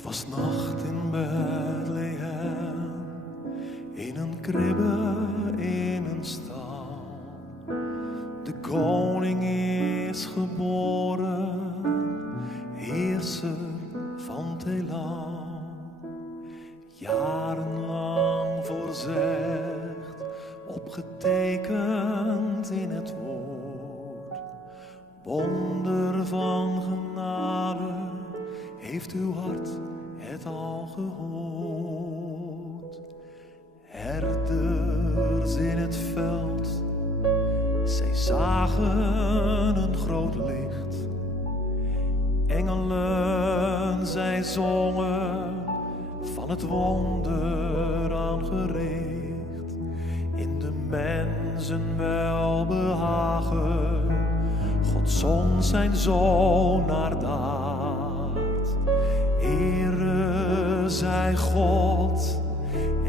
Het was nacht in Bethlehem, in een kribbe, in een stal. De koning is geboren, heerser van het heelal. Jarenlang voorzegd, opgetekend in het woord. Wonder van genade, heeft uw hart het al gehoord? Herders in het veld, zij zagen een groot licht. Engelen, zij zongen, van het wonder aangericht. In de mensen welbehagen, God zond zijn zoon naar daad. Ere zij God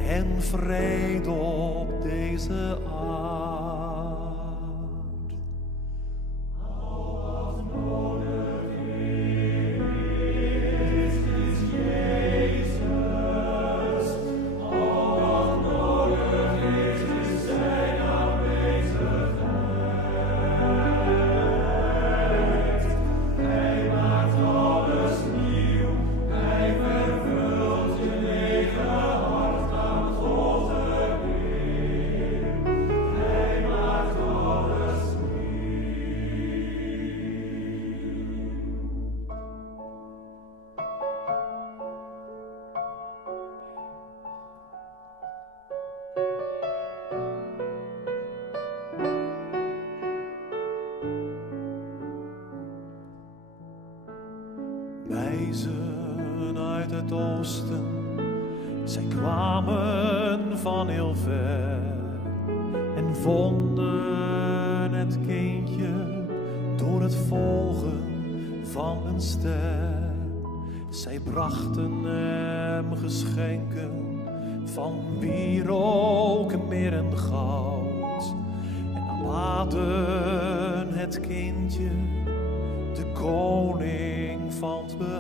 en vrede op deze aard. Wijzen uit het oosten, zij kwamen van heel ver en vonden het kindje door het volgen van een ster. Zij brachten hem geschenken van wierook, mirre en goud en aanbaden het kindje, de koning van het berouw.